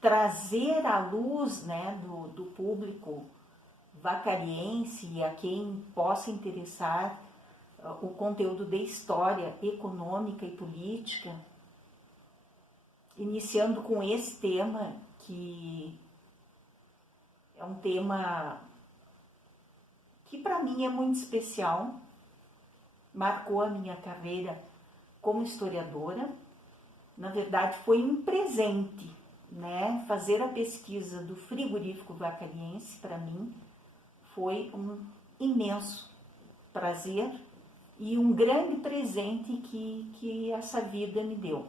trazer à luz, né, do público vacariense e a quem possa interessar o conteúdo de história econômica e política, iniciando com esse tema, que é um tema que para mim é muito especial, marcou a minha carreira como historiadora. Na verdade, foi um presente, né? Fazer a pesquisa do frigorífico vacariense, para mim, foi um imenso prazer e um grande presente que essa vida me deu.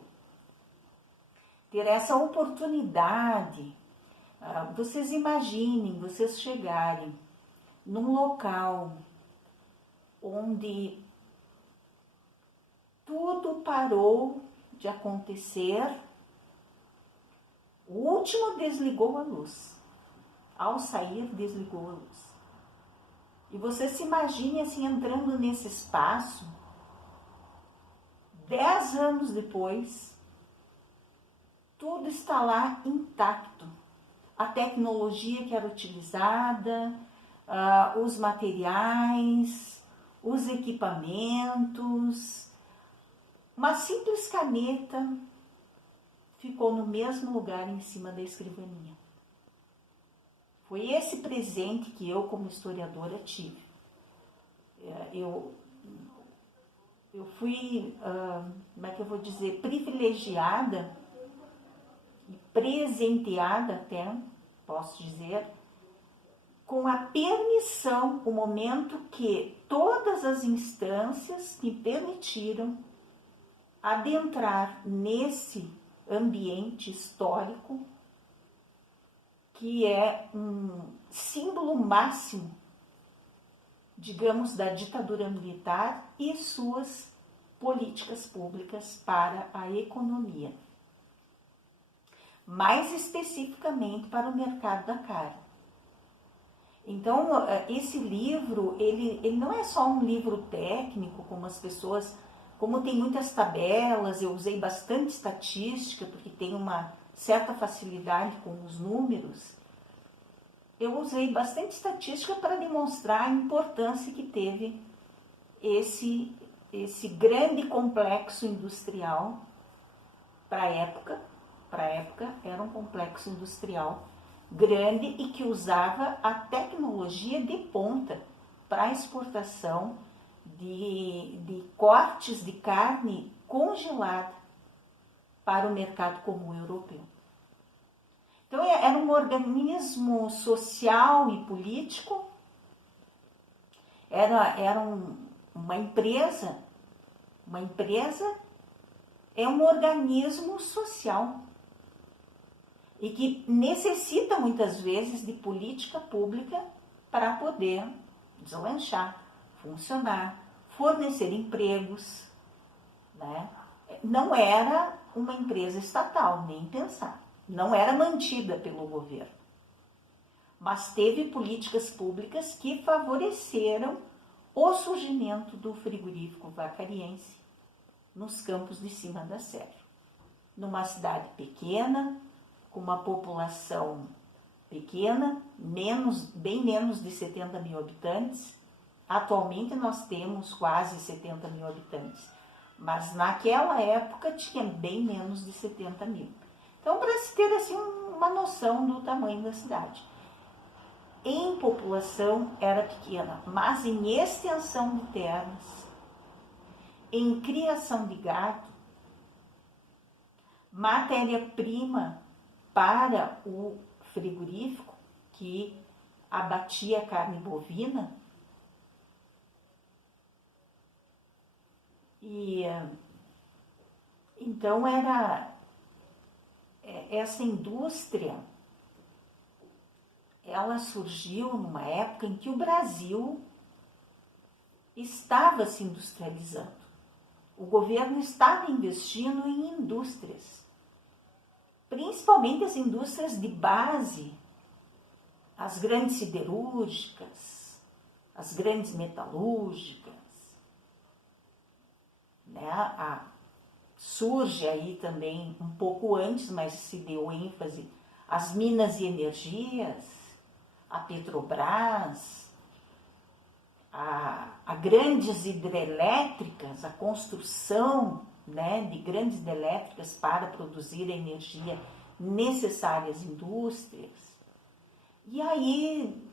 Ter essa oportunidade, vocês imaginem, vocês chegarem num local onde tudo parou de acontecer, o último desligou a luz, ao sair desligou a luz. E você se imagine assim, entrando nesse espaço, 10 anos depois, tudo está lá intacto. A tecnologia que era utilizada, os materiais, os equipamentos, uma simples caneta ficou no mesmo lugar em cima da escrivaninha. Foi esse presente que eu, como historiadora, tive. Eu fui, como é que eu vou dizer, privilegiada e presenteada até, posso dizer, com a permissão, o momento que todas as instâncias me permitiram adentrar nesse ambiente histórico, que é um símbolo máximo, digamos, da ditadura militar e suas políticas públicas para a economia. Mais especificamente para o mercado da carne. Então, esse livro, ele não é só um livro técnico, como as pessoas, como tem muitas tabelas, eu usei bastante estatística, porque tem uma certa facilidade com os números. Eu usei bastante estatística para demonstrar a importância que teve esse grande complexo industrial para a época. Para a época era um complexo industrial grande e que usava a tecnologia de ponta para a exportação de cortes de carne congelada para o mercado comum europeu. Então era um organismo social e político, era uma empresa. Uma empresa é um organismo social e que necessita muitas vezes de política pública para poder deslanchar, funcionar, fornecer empregos, né? Não era uma empresa estatal, nem pensar. Não era mantida pelo governo. Mas teve políticas públicas que favoreceram o surgimento do frigorífico vacariense nos campos de cima da serra. Numa cidade pequena, com uma população pequena, bem menos de 70 mil habitantes. Atualmente nós temos quase 70 mil habitantes, mas naquela época tinha bem menos de 70 mil. Então, para se ter assim, uma noção do tamanho da cidade. Em população era pequena, mas em extensão de terras, em criação de gado, matéria-prima para o frigorífico que abatia carne bovina, e então essa indústria, ela surgiu numa época em que o Brasil estava se industrializando. O governo estava investindo em indústrias, principalmente as indústrias de base, as grandes siderúrgicas, as grandes metalúrgicas, né? Surge aí também um pouco antes, mas se deu ênfase as minas e energias, a Petrobras, a grandes hidrelétricas, a construção, né, de grandes hidrelétricas para produzir a energia necessária às indústrias. E aí,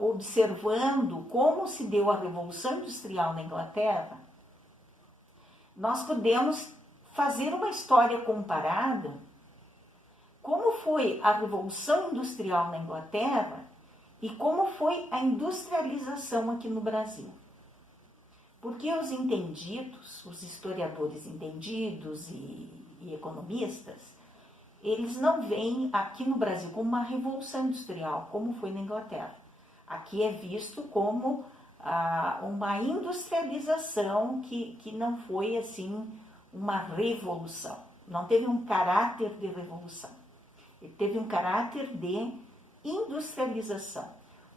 observando como se deu a Revolução Industrial na Inglaterra, nós podemos fazer uma história comparada, como foi a Revolução Industrial na Inglaterra e como foi a industrialização aqui no Brasil. Porque os entendidos, os historiadores entendidos e economistas, eles não veem aqui no Brasil como uma revolução industrial, como foi na Inglaterra. Aqui é visto como uma industrialização que não foi assim uma revolução. Não teve um caráter de revolução. Ele teve um caráter de industrialização.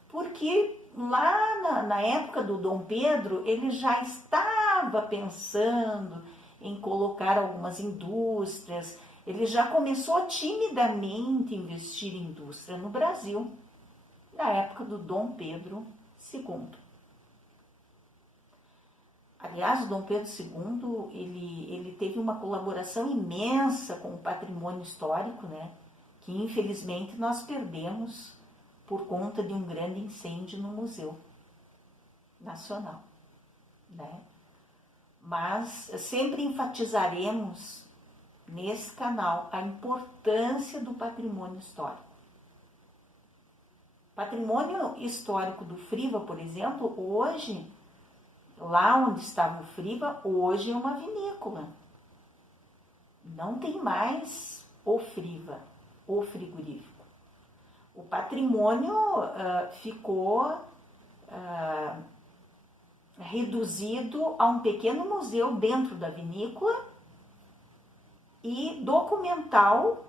Porque lá na época do Dom Pedro, ele já estava pensando em colocar algumas indústrias, ele já começou timidamente a investir em indústria no Brasil, na época do Dom Pedro II. Aliás, o Dom Pedro II, ele teve uma colaboração imensa com o patrimônio histórico, né, que infelizmente nós perdemos por conta de um grande incêndio no Museu Nacional, né? Mas sempre enfatizaremos nesse canal a importância do patrimônio histórico. Patrimônio histórico do Friva, por exemplo, hoje, lá onde estava o Friva, hoje é uma vinícola. Não tem mais o Friva, o frigorífico. O patrimônio ficou reduzido a um pequeno museu dentro da vinícola e documental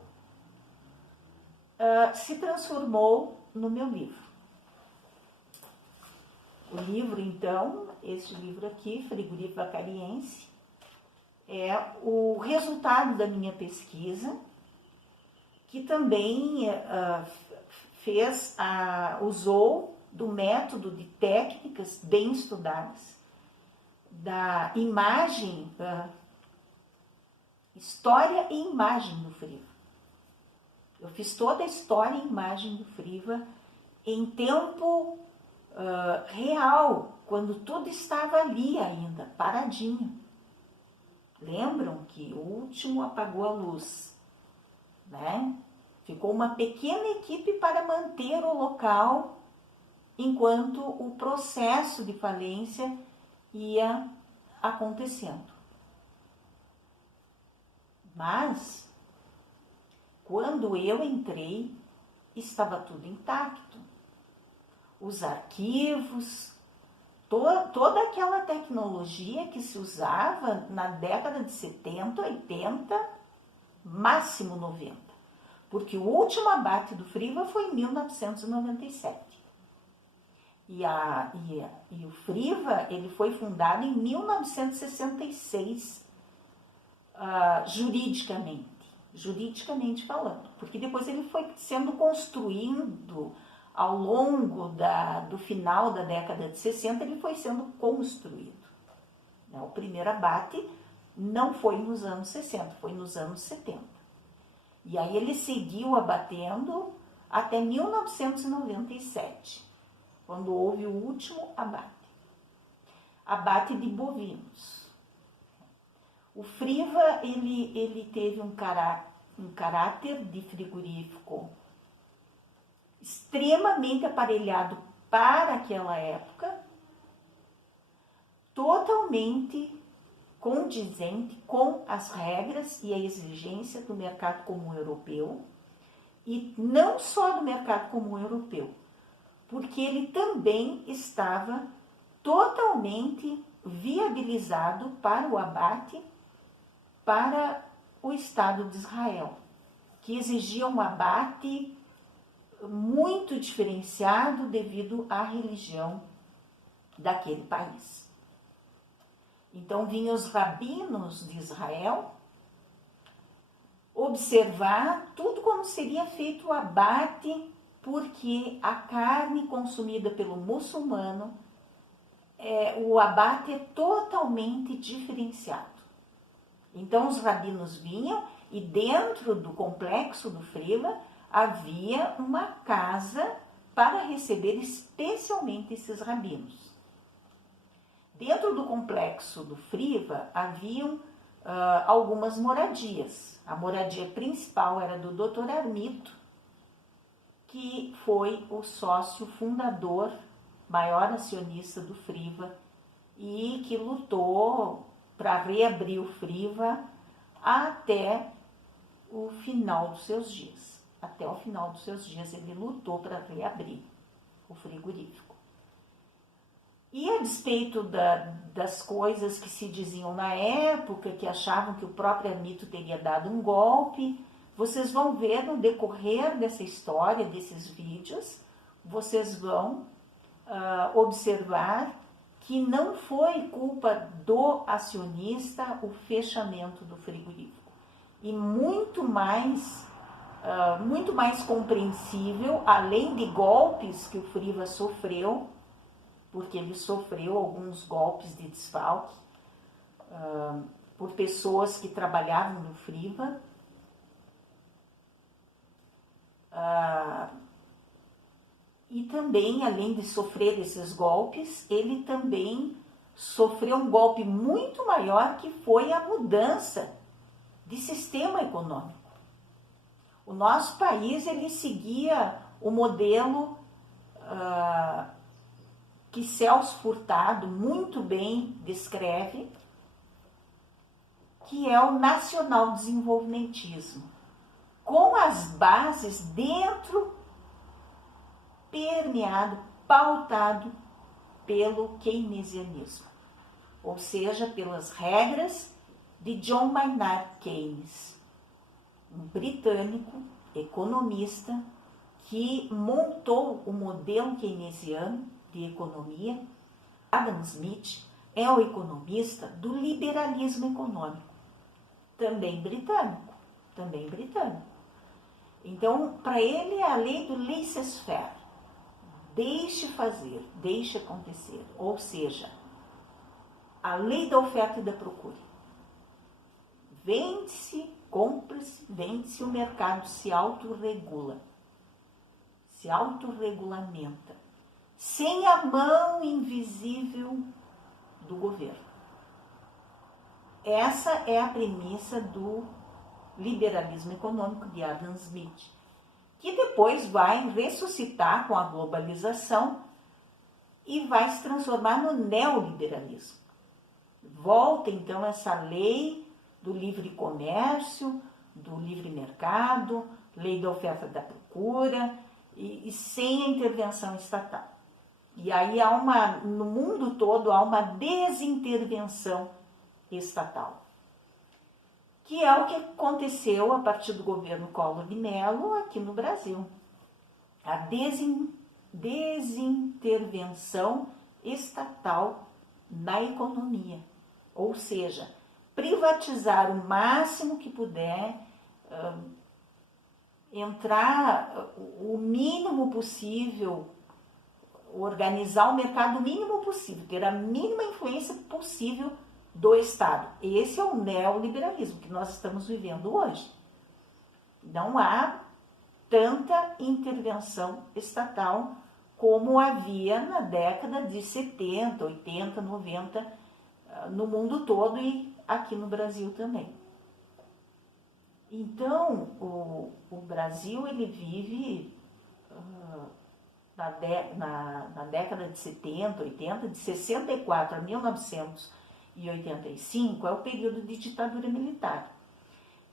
se transformou no meu livro. O livro, então, esse livro aqui, Frigorífico Acariense, é o resultado da minha pesquisa, que também usou do método de técnicas bem estudadas, da imagem, história e imagem do Friva. Eu fiz toda a história e imagem do Friva em tempo real, quando tudo estava ali ainda, paradinho. Lembram que o último apagou a luz, né? Ficou uma pequena equipe para manter o local enquanto o processo de falência ia acontecendo. Mas, quando eu entrei, estava tudo intacto. Os arquivos, toda aquela tecnologia que se usava na década de 70, 80, máximo 90. Porque o último abate do Friva foi em 1997. E o Friva, ele foi fundado em 1966, juridicamente falando. Porque depois ele foi sendo construído ao longo do final da década de 60, ele foi sendo construído. O primeiro abate não foi nos anos 60, foi nos anos 70. E aí ele seguiu abatendo até 1997, quando houve o último abate. Abate de bovinos. O Friva, ele teve um caráter de frigorífico extremamente aparelhado para aquela época, totalmente condizente com as regras e a exigência do mercado comum europeu, e não só do mercado comum europeu, porque ele também estava totalmente viabilizado para o abate para o Estado de Israel, que exigia um abate muito diferenciado devido à religião daquele país. Então vinham os rabinos de Israel observar tudo como seria feito o abate, porque a carne consumida pelo muçulmano, o abate é totalmente diferenciado. Então os rabinos vinham e dentro do complexo do Friva havia uma casa para receber especialmente esses rabinos. Dentro do complexo do Friva haviam algumas moradias. A moradia principal era do Dr. Armito, que foi o sócio fundador, maior acionista do Friva, e que lutou para reabrir o Friva até o final dos seus dias. Até o final dos seus dias ele lutou para reabrir o frigorífico. E a despeito das coisas que se diziam na época, que achavam que o próprio Armito teria dado um golpe, vocês vão ver no decorrer dessa história, desses vídeos, vocês vão observar que não foi culpa do acionista o fechamento do frigorífico. E muito mais compreensível, além de golpes que o Friva sofreu, porque ele sofreu alguns golpes de desfalque por pessoas que trabalhavam no Friva. E também, além de sofrer esses golpes, ele também sofreu um golpe muito maior, que foi a mudança de sistema econômico. O nosso país, ele seguia o modelo que Celso Furtado muito bem descreve, que é o nacional-desenvolvimentismo, com as bases dentro, permeado, pautado pelo keynesianismo, ou seja, pelas regras de John Maynard Keynes, um britânico economista que montou o modelo keynesiano de economia. Adam Smith é o economista do liberalismo econômico, também britânico. Então, para ele é a lei do laissez-faire, deixe fazer, deixe acontecer, ou seja, a lei da oferta e da procura. Vende-se, compra-se, vende-se, o mercado se autorregula, se autorregulamenta, sem a mão invisível do governo. Essa é a premissa do liberalismo econômico de Adam Smith, que depois vai ressuscitar com a globalização e vai se transformar no neoliberalismo. Volta então essa lei do livre comércio, do livre mercado, lei da oferta e da procura, e sem a intervenção estatal. E aí no mundo todo há uma desintervenção estatal, que é o que aconteceu a partir do governo Collor de Mello aqui no Brasil. A desintervenção estatal na economia, ou seja, privatizar o máximo que puder, entrar o mínimo possível, organizar o mercado o mínimo possível, ter a mínima influência possível do Estado. Esse é o neoliberalismo que nós estamos vivendo hoje. Não há tanta intervenção estatal como havia na década de 70, 80, 90, no mundo todo e aqui no Brasil também. Então, o Brasil, ele vive na década de 70, 80, de 64 a 1985, é o período de ditadura militar,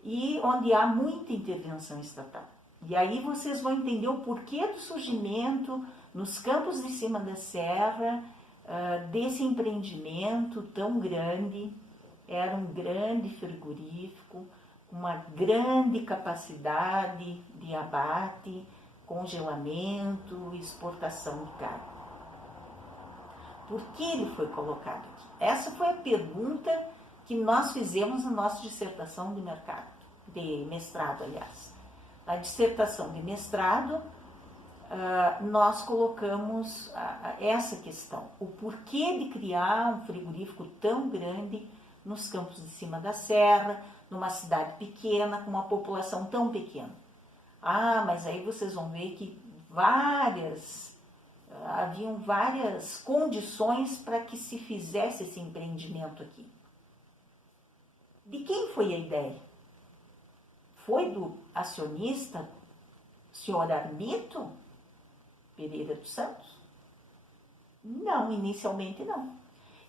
e onde há muita intervenção estatal. E aí vocês vão entender o porquê do surgimento, nos campos de cima da serra, desse empreendimento tão grande. Era um grande frigorífico, uma grande capacidade de abate, congelamento e exportação de carne. Por que ele foi colocado aqui? Essa foi a pergunta que nós fizemos na nossa dissertação de mercado. de mestrado, aliás. Na dissertação de mestrado, nós colocamos essa questão, o porquê de criar um frigorífico tão grande nos Campos de Cima da Serra, numa cidade pequena, com uma população tão pequena. Mas aí vocês vão ver que haviam várias condições para que se fizesse esse empreendimento aqui. De quem foi a ideia? Foi do acionista, senhor Armito Pereira dos Santos? Não, inicialmente não.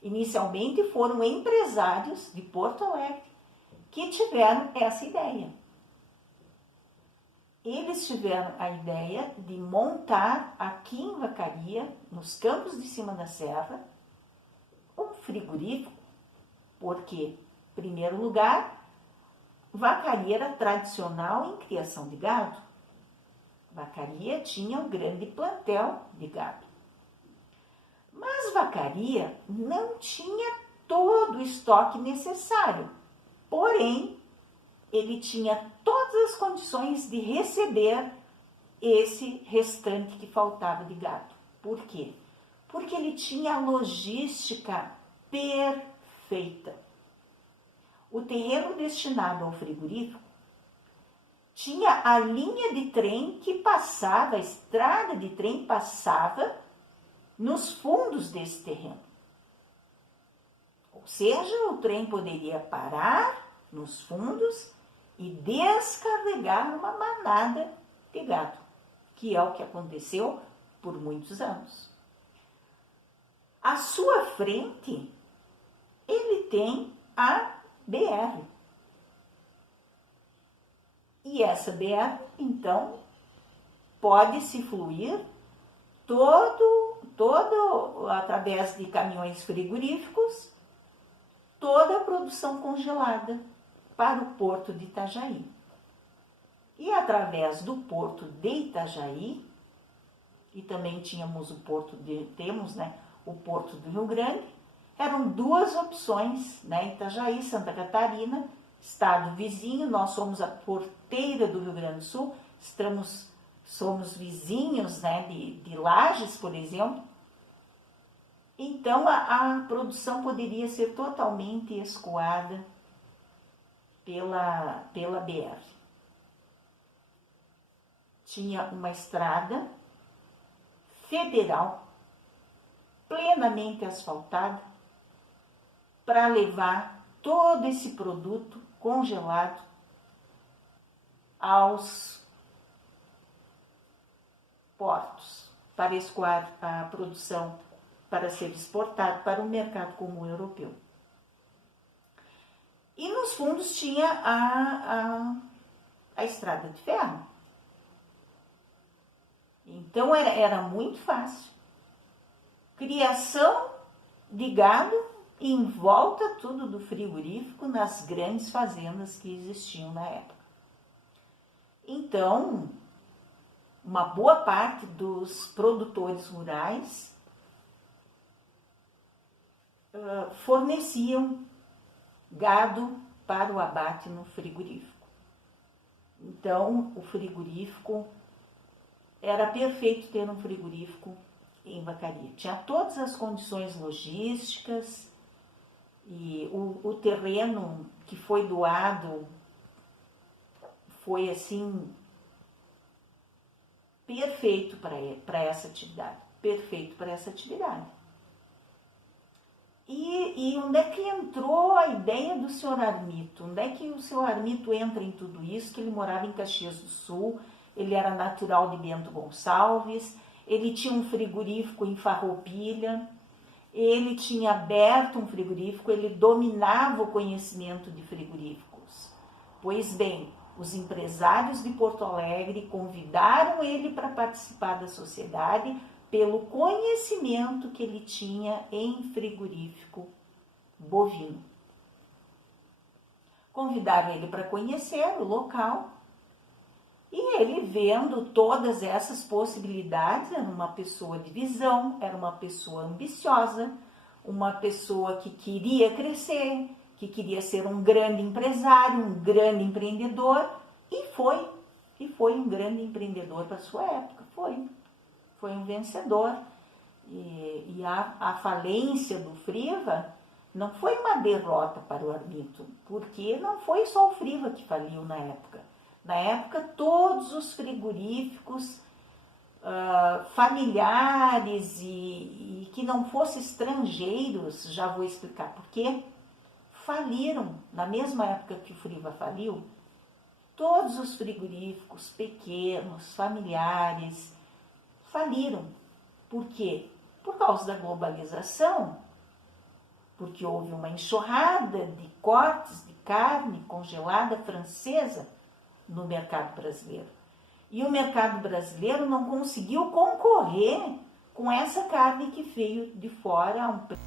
Inicialmente foram empresários de Porto Alegre que tiveram essa ideia. Eles tiveram a ideia de montar aqui em Vacaria, nos Campos de Cima da Serra, um frigorífico, porque, em primeiro lugar, Vacaria era tradicional em criação de gado. Vacaria tinha um grande plantel de gado. Mas Vacaria não tinha todo o estoque necessário, porém, ele tinha todas as condições de receber esse restante que faltava de gado. Por quê? Porque ele tinha a logística perfeita. O terreno destinado ao frigorífico tinha a linha de trem que passava, a estrada de trem passava nos fundos desse terreno. Ou seja, o trem poderia parar nos fundos e descarregar uma manada de gado, que é o que aconteceu por muitos anos. À sua frente, ele tem a BR. E essa BR, então, pode-se fluir todo através de caminhões frigoríficos, toda a produção congelada para o porto de Itajaí. E através do porto de Itajaí, e também temos o porto do Rio Grande, eram duas opções, Itajaí, Santa Catarina, estado vizinho, nós somos a porteira do Rio Grande do Sul, somos vizinhos de Lages, por exemplo. Então, a produção poderia ser totalmente escoada pela BR. Tinha uma estrada federal plenamente asfaltada para levar todo esse produto congelado aos portos para escoar a produção para ser exportado para o mercado comum europeu. E nos fundos tinha a estrada de ferro. Então era muito fácil. Criação de gado em volta tudo do frigorífico nas grandes fazendas que existiam na época. Então, uma boa parte dos produtores rurais forneciam gado para o abate no frigorífico. Então, o frigorífico era perfeito ter um frigorífico em Vacaria. Tinha todas as condições logísticas e o terreno que foi doado foi assim perfeito para essa atividade. Perfeito para essa atividade. E onde é que entrou a ideia do senhor Armito? Onde é que o senhor Armito entra em tudo isso? Que ele morava em Caxias do Sul, ele era natural de Bento Gonçalves, ele tinha um frigorífico em Farroupilha, ele tinha aberto um frigorífico, ele dominava o conhecimento de frigoríficos. Pois bem, os empresários de Porto Alegre convidaram ele para participar da sociedade pelo conhecimento que ele tinha em frigorífico bovino. Convidaram ele para conhecer o local e ele, vendo todas essas possibilidades, era uma pessoa de visão, era uma pessoa ambiciosa, uma pessoa que queria crescer, que queria ser um grande empresário, um grande empreendedor, e foi um grande empreendedor para a sua época, foi um vencedor. E a falência do Friva não foi uma derrota para o Armito, porque não foi só o Friva que faliu na época. Na época, todos os frigoríficos familiares e que não fossem estrangeiros, já vou explicar por quê, faliram. Na mesma época que o Friva faliu, todos os frigoríficos pequenos, familiares, faliram. Por quê? Por causa da globalização, porque houve uma enxurrada de cortes de carne congelada francesa no mercado brasileiro. E o mercado brasileiro não conseguiu concorrer com essa carne que veio de fora a um preço.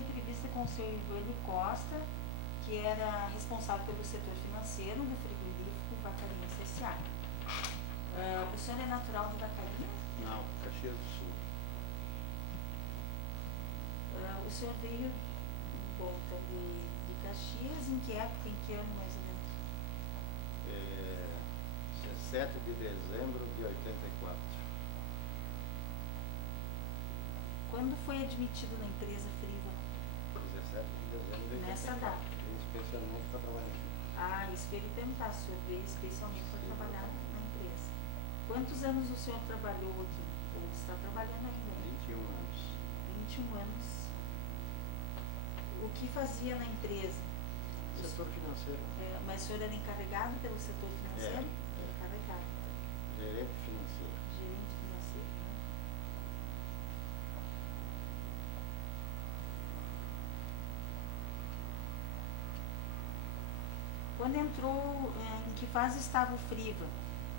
Entrevista com o senhor Ivani Costa, que era responsável pelo setor financeiro do frigorífico Vacaria S.A. O senhor é natural de Vacaria? Não, Caxias do Sul. O senhor veio em volta de Caxias, em que época, em que ano mais ou menos? 17 de dezembro de 84. Quando foi admitido na empresa Friva? 17 de dezembro de 84. Nessa data? Especialmente para trabalhar aqui. Ah, isso que eu ia perguntar, o senhor veio especialmente para trabalhar na empresa. Quantos anos o senhor trabalhou aqui? Ou está trabalhando ainda? 21 anos. 21 anos. O que fazia na empresa? Setor financeiro. Mas o senhor era encarregado pelo setor financeiro? Encarregado. Gerente financeiro. Gerente financeiro, né? Quando entrou, em que fase estava o Friva?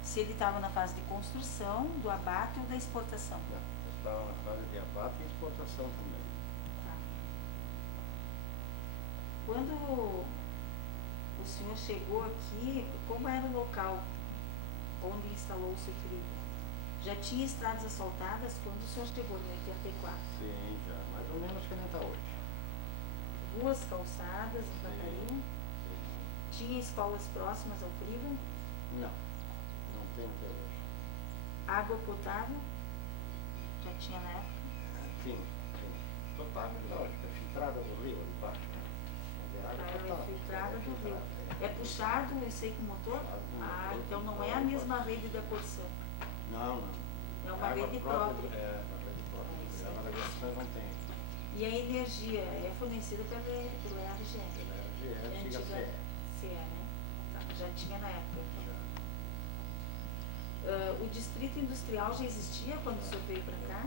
Se ele estava na fase de construção, do abate ou da exportação? Eu estava na fase de abate e exportação também. Tá. Quando o senhor chegou aqui, como era o local onde instalou-se o Friva? Já tinha estradas asfaltadas quando o senhor chegou em 84? Sim, já. Mais ou menos que nem está hoje. Ruas calçadas em Vacaria? Tinha escolas próximas ao Friva? Não, não tem até hoje. Água potável? Já tinha na época? Tinha. Potável, lógico, é filtrada do rio ali embaixo, né? Ela é filtrada do rio. É puxado esse aí com motor? Ah, então não é a mesma rede da Corsã. Não. É uma rede própria. É, uma rede própria. Ela na Corsã não tem. E a energia é fornecida pela RGE? Pela RGE, Antiga antiga CE, né? Tá, já tinha na época. Então. O distrito industrial já existia quando o senhor veio para cá?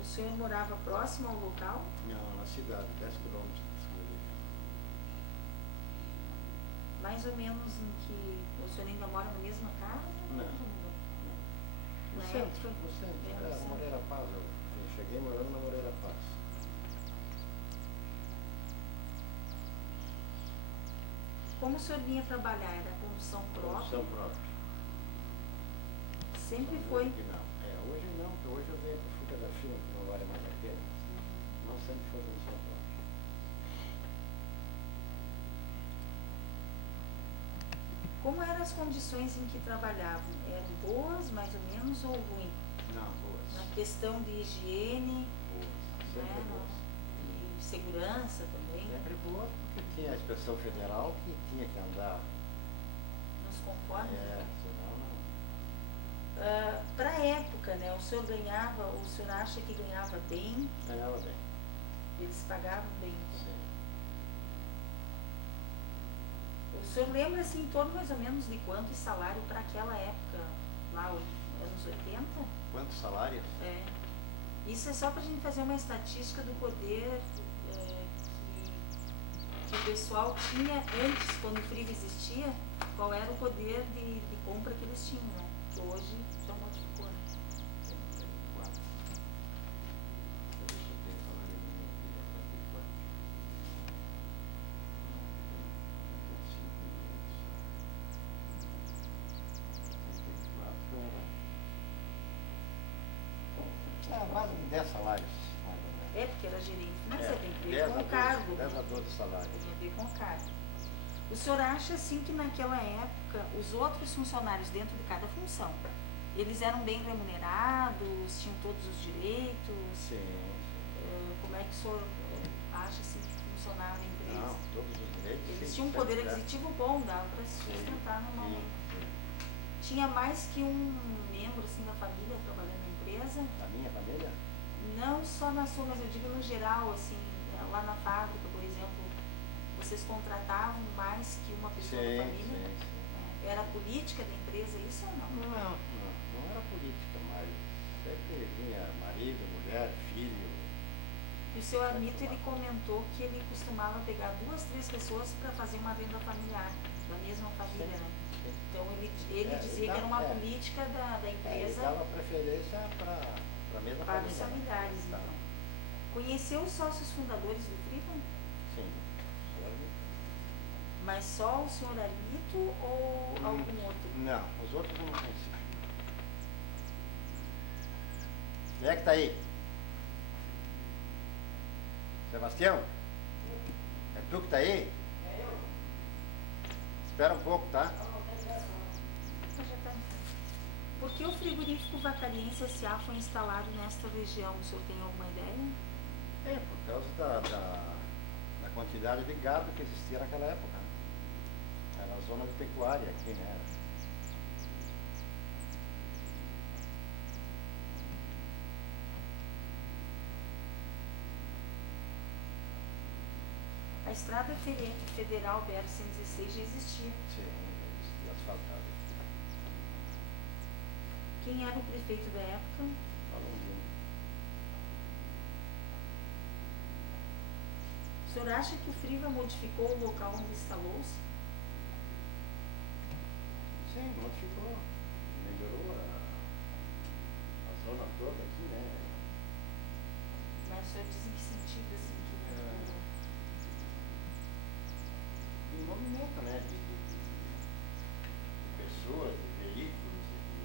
O senhor morava próximo ao local? Não, na cidade, 10 quilômetros de Frigorífico. Mais ou menos em que o senhor ainda mora na mesma casa? Não. Na No centro, época? no centro. É, no Na centro. Moreira Paz. Eu cheguei morando na Moreira Paz. Como o senhor vinha trabalhar? Era condução própria? Produção própria. Sempre foi? Não. Hoje não, porque hoje eu venho para o Fuga da Firma, que não vale mais a pena. Não sempre foi produção própria. Como eram as condições em que trabalhavam? Eram boas, mais ou menos, ou ruins? Não, boas. Na questão de higiene, Boas. Sempre né, boas. e segurança também, Sempre boa, porque tinha a inspeção federal que tinha que andar. nos conformes. Senão não. Para a época, né, o senhor acha que ganhava bem? Ganhava bem. Eles pagavam bem? Sim. O senhor lembra, assim, em torno mais ou menos de quanto salário para aquela época, lá, anos 80? Quantos salários? Isso é só para a gente fazer uma estatística do poder que o pessoal tinha antes, quando o Friva existia, qual era o poder de compra que eles tinham, né? Que hoje já modificou, né? Quatro. Deixa eu ver salário mínimo aqui de 84. 85 era mais de 10 salários, mais ou menos. É, porque era gerente financeiro, tem que ver 10 com a o cargo. 10 a 12 salários. Tem a ver com o cargo. O senhor acha, assim, que naquela época, os outros funcionários dentro de cada função, eles eram bem remunerados, tinham todos os direitos? Sim. Como é que o senhor acha, assim, que funcionava a empresa? Não, todos os direitos. Eles sim, tinham um sempre poder deram. aquisitivo bom, dava para se Sim, sustentar normalmente. sim. Tinha mais que um membro, assim, da família trabalhando na empresa? Da minha família? Não só na sua, mas eu digo no geral, assim, lá na fábrica, por exemplo, vocês contratavam mais que uma pessoa da família? Sim. Era a política da empresa isso ou não? Não era política, mas sempre vinha marido, mulher, filho. E o seu Armito, ele comentou que ele costumava pegar 2, 3 pessoas para fazer uma renda familiar, da mesma família, né? Então ele dizia que era uma política da empresa. Ele dava preferência para a mesma para família. os familiares, Tá. então. Conheceu os sócios fundadores do Friva? Sim. Mas só o senhor Armito ou algum outro? Não, os outros eu não conheci. Quem é que está aí? Sebastião? É tu que está aí? É eu. Espera um pouco, tá? Por que o frigorífico Vacariense S.A. foi instalado nesta região? O senhor tem alguma ideia? É, por causa da quantidade de gado que existia naquela época. Era a zona de pecuária aqui, né? A estrada federal BR-116 já existia. Sim, existia asfaltada. Quem era o prefeito da época? O senhor acha que o Friva modificou o local onde instalou-se? Sim, modificou. Melhorou a zona toda aqui, né? Mas o senhor diz em que sentido, assim, que melhorou? Em movimento, né? De pessoas, de veículos, de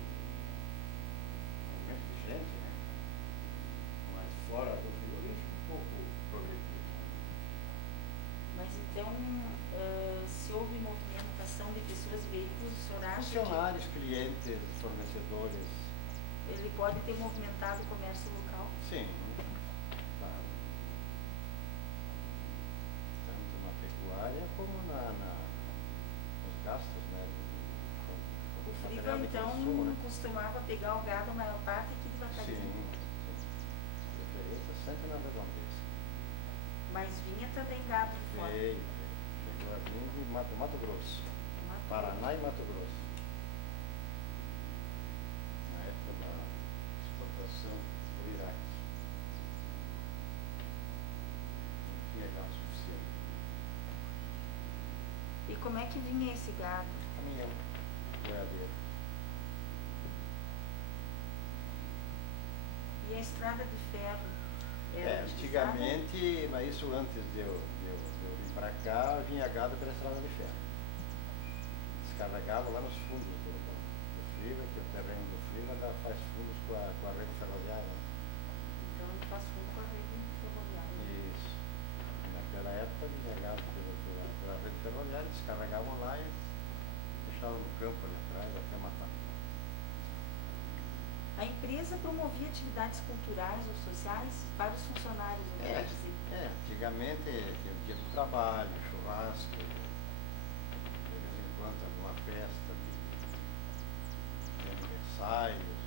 movimento de gente, né? Mas fora do frigorífico, um pouco progredido. Mas então, se houve movimentação de pessoas e veículos, o senhor acha Funcionários, clientes, fornecedores. que ele pode ter movimentado o comércio local? Sim, claro. Tanto na pecuária como nos gastos, né? O Friva, então, né? costumava pegar o gado, a maior parte aqui de Vacaria. Sim. Preferência sempre na redondeza. Mas vinha também gado de fora. Chegou a vir de Mato Grosso. Paraná e Mato Grosso. Na época da exportação do Iraque. Não tinha gado suficiente. E como é que vinha esse gado? Caminhão, boiadeiro. E a estrada de ferro? Era utilizada? Antigamente, mas isso antes de eu vir para cá, vinha gado pela estrada de ferro. Descarregava lá nos fundos do Friva, que o terreno do Friva faz fundos com a rede ferroviária. Então ele faz fundo com a rede ferroviária. Isso. Naquela época vinha gado pela rede ferroviária, descarregavam lá e deixavam no campo ali atrás até matar. A empresa promovia atividades culturais ou sociais para os funcionários, eu quero dizer. Antigamente tinha o dia do trabalho, churrasco, de vez em quando alguma festa de aniversários.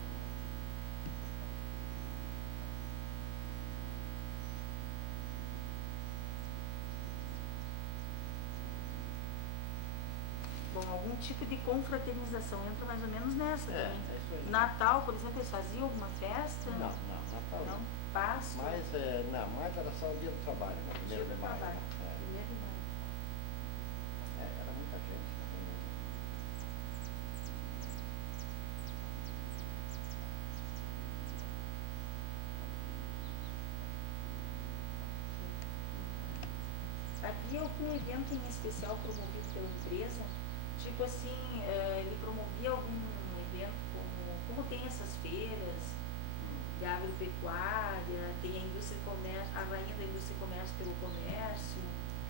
Bom, algum tipo de confraternização entra mais ou menos nessa também. É isso aí. Natal, por exemplo, eles faziam alguma festa? Não, Natal Não? não. Páscoa? Mas era só o dia do trabalho, né? Dia 1º de do maio. trabalho. Né? 1º de maio. Era muita gente também. Havia algum evento em especial promovido pela empresa? Tipo assim, ele promovia algum evento como tem essas feiras? de agropecuária, tem a indústria e comércio, a rainha da indústria e comércio pelo comércio.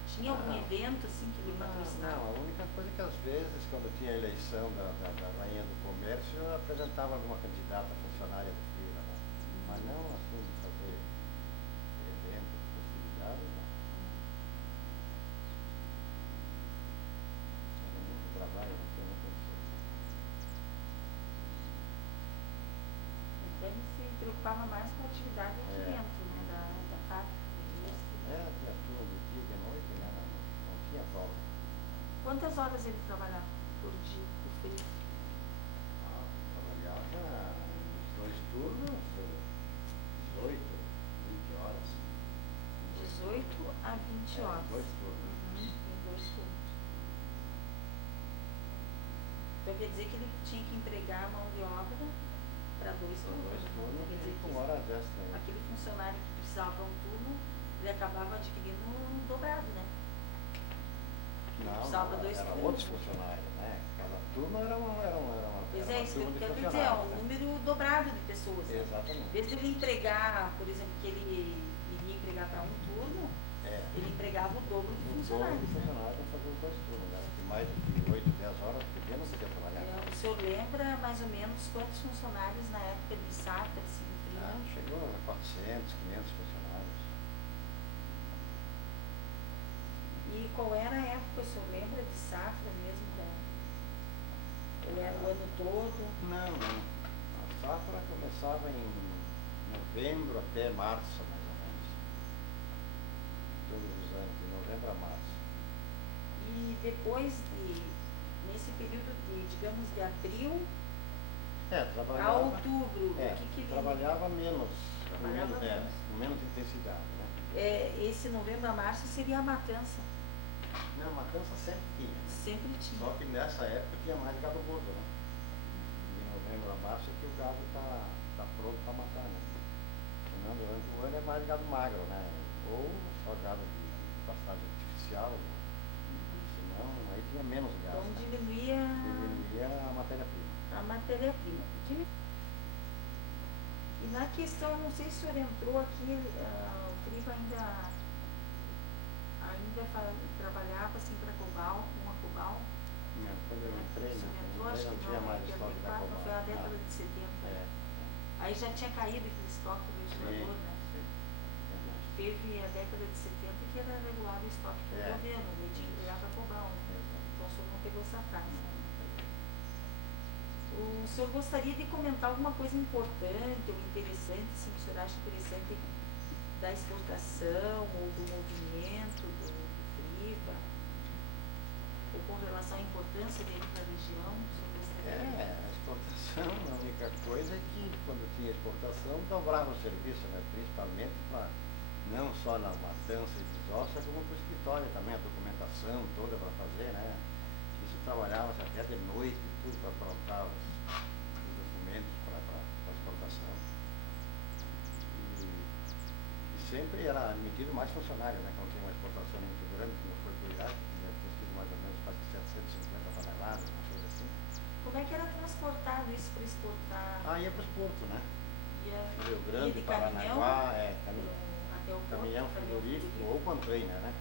Tinha algum evento assim que ele patrocinava? Não, a única coisa é que às vezes, quando tinha a eleição da rainha do comércio, eu apresentava alguma candidata funcionária do FIRA, né? Mas não assim de fazer eventos, festividades, não. Tem muito trabalho, não tem muita coisa. Então ele se preocupava mais com a atividade aqui dentro, né, da fábrica, da indústria. Tinha turno de dia e de noite, né? Não tinha folga. Quantas horas ele trabalhava por dia, por frio? Trabalhava nos 2 turnos, 18, 20 horas. 18 a 20 horas. 2 turnos. Em 2 turnos. Então quer dizer que ele tinha que empregar a mão de obra para 2 turnos. 2 turnos Quer dizer com que horas extras. aquele funcionário que precisava um turno, ele acabava adquirindo um dobrado, né? Não, Precisava 2 era turnos. outros funcionários, né? Cada turno era uma Pois era é, uma isso que eu turma de quero dizer, é funcionários, um né? número dobrado de pessoas. Né? Exatamente. Em vez de ele empregar, por exemplo, que ele iria empregar para um turno, ele empregava o dobro de O dobro funcionários. de funcionários para fazer os 2 turnos, né? De mais de 8, 10 horas por dia não podia trabalhar. O senhor lembra mais ou menos quantos funcionários na época de safra, assim, frio? Chegou a 400, 500 funcionários. E qual era a época, o senhor lembra de safra mesmo? Ou era o ano todo? Não. A safra começava em novembro até março, mais ou menos. Todos os anos, de novembro a março. E depois nesse período de, digamos, de abril a trabalhava. outubro, o que ele... Trabalhava menos. Trabalhava menos. Com menos intensidade, né? Esse novembro a março seria a matança. Não, a matança sempre tinha. Sempre tinha. Só que nessa época tinha mais gado gordo, né? De novembro a março é que o gado tá pronto para matar, né? Senão durante o ano é mais gado magro, né? Ou só gado de pastagem artificial, né? Senão aí tinha menos gado. Então né? diminuía a matéria-prima. a matéria-prima. E na questão, não sei se o senhor entrou aqui, o Frigo ainda trabalhava assim para Cobal, uma Cobal. Não, quando eu entrei, Não tinha mais estoque da Cobal. Foi a década de 70. Aí já tinha caído aquele estoque do ventilador, né? Teve a década de 70 que era regulado o estoque pelo governo, ele tinha que entregar para Cobal. Né? Então o senhor não pegou essa fase. O senhor gostaria de comentar alguma coisa importante ou interessante, assim, que o senhor acha interessante da exportação ou do movimento do FRIVA, ou com relação à importância dele para a região? O senhor gostaria? A exportação, a única coisa é que quando tinha exportação dobrava o serviço, né? Principalmente para não só na matança e desossa, como para o escritório também, a documentação toda para fazer, né? Isso trabalhava até de noite, tudo para aprontar os documentos para exportação. E sempre era admitido mais funcionário, né? Quando tinha uma exportação muito grande, como foi para o Iraque, que deve ter sido mais ou menos quase 750 toneladas, uma coisa assim. Como é que era transportado isso para exportar? Ia para os portos, né? Rio Ia Grande, de caminhão, Paranaguá, até o porto, caminhão frigorífico ou container, né?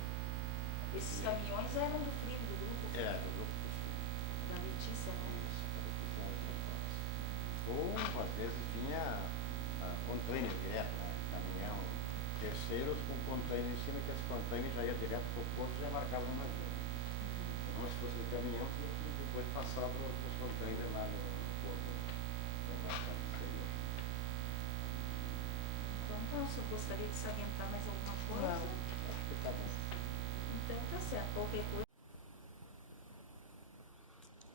Esses caminhões eram do FRIVA, do grupo Do grupo. da Letícia, né? Ou às vezes vinha container direto, né? Caminhão terceiros com container em cima, que esse container já ia direto para o porto e já marcava no navio. Como se fosse de caminhão, que depois passava os containers lá no porto. Então, se eu gostaria de salientar mais alguma coisa? Não, acho que tá bom. Então, tá certo. Qualquer coisa.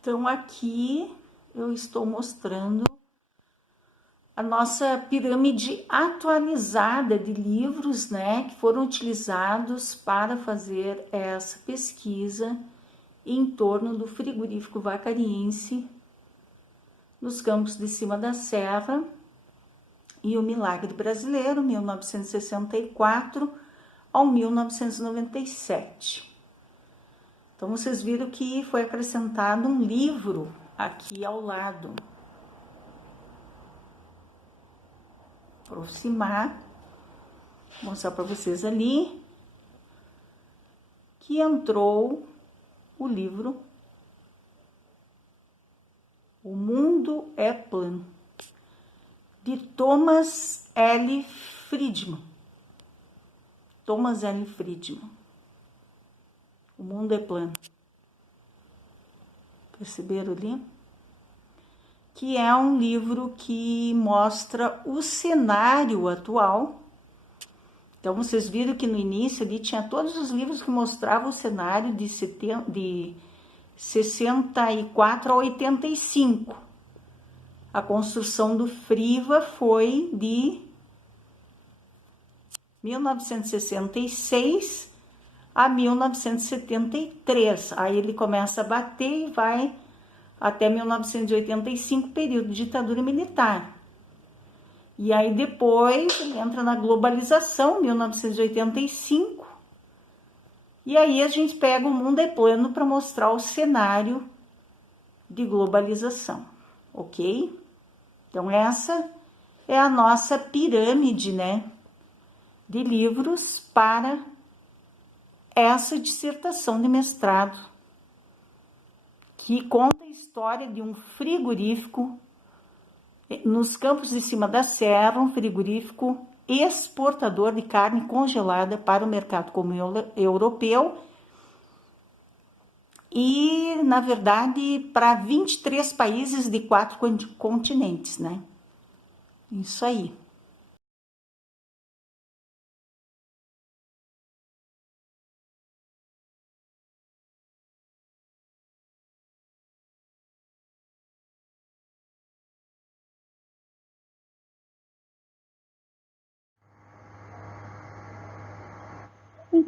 Então, aqui eu estou mostrando a nossa pirâmide atualizada de livros, né, que foram utilizados para fazer essa pesquisa em torno do frigorífico vacariense nos campos de cima da serra e o Milagre Brasileiro, 1964 ao 1997. Então, vocês viram que foi acrescentado um livro aqui ao lado. aproximar, mostrar para vocês ali que entrou o livro O Mundo é Plano, de Thomas L. Friedman. Thomas L. Friedman. O Mundo é Plano. Perceberam ali? Que é um livro que mostra o cenário atual. Então, vocês viram que no início ali tinha todos os livros que mostravam o cenário de 64 a 85. A construção do Friva foi de 1966 a 1973. Aí ele começa a bater e vai até 1985, período de ditadura militar. E aí depois ele entra na globalização, 1985. E aí a gente pega O Mundo é Plano para mostrar o cenário de globalização, ok? Então essa é a nossa pirâmide, né, de livros para essa dissertação de mestrado, que conta a história de um frigorífico nos Campos de Cima da Serra, um frigorífico exportador de carne congelada para o mercado comum europeu e, na verdade, para 23 países de 4 continentes, né? Isso aí.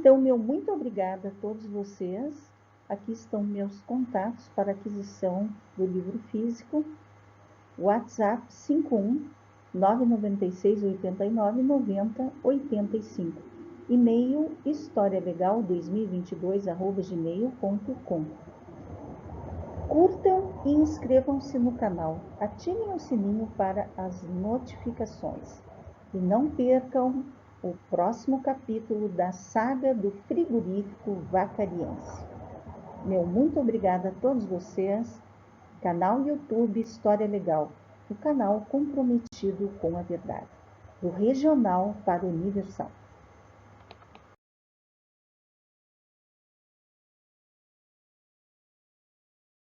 Então, meu muito obrigada a todos vocês. Aqui estão meus contatos para aquisição do livro físico. WhatsApp 51 996 89 90 85. E-mail historialegal2022@gmail.com. Curtam e inscrevam-se no canal. Ativem o sininho para as notificações. E não percam o próximo capítulo da saga do frigorífico vacariense. Meu muito obrigada a todos vocês. Canal YouTube História Legal, o canal comprometido com a verdade, do regional para o universal.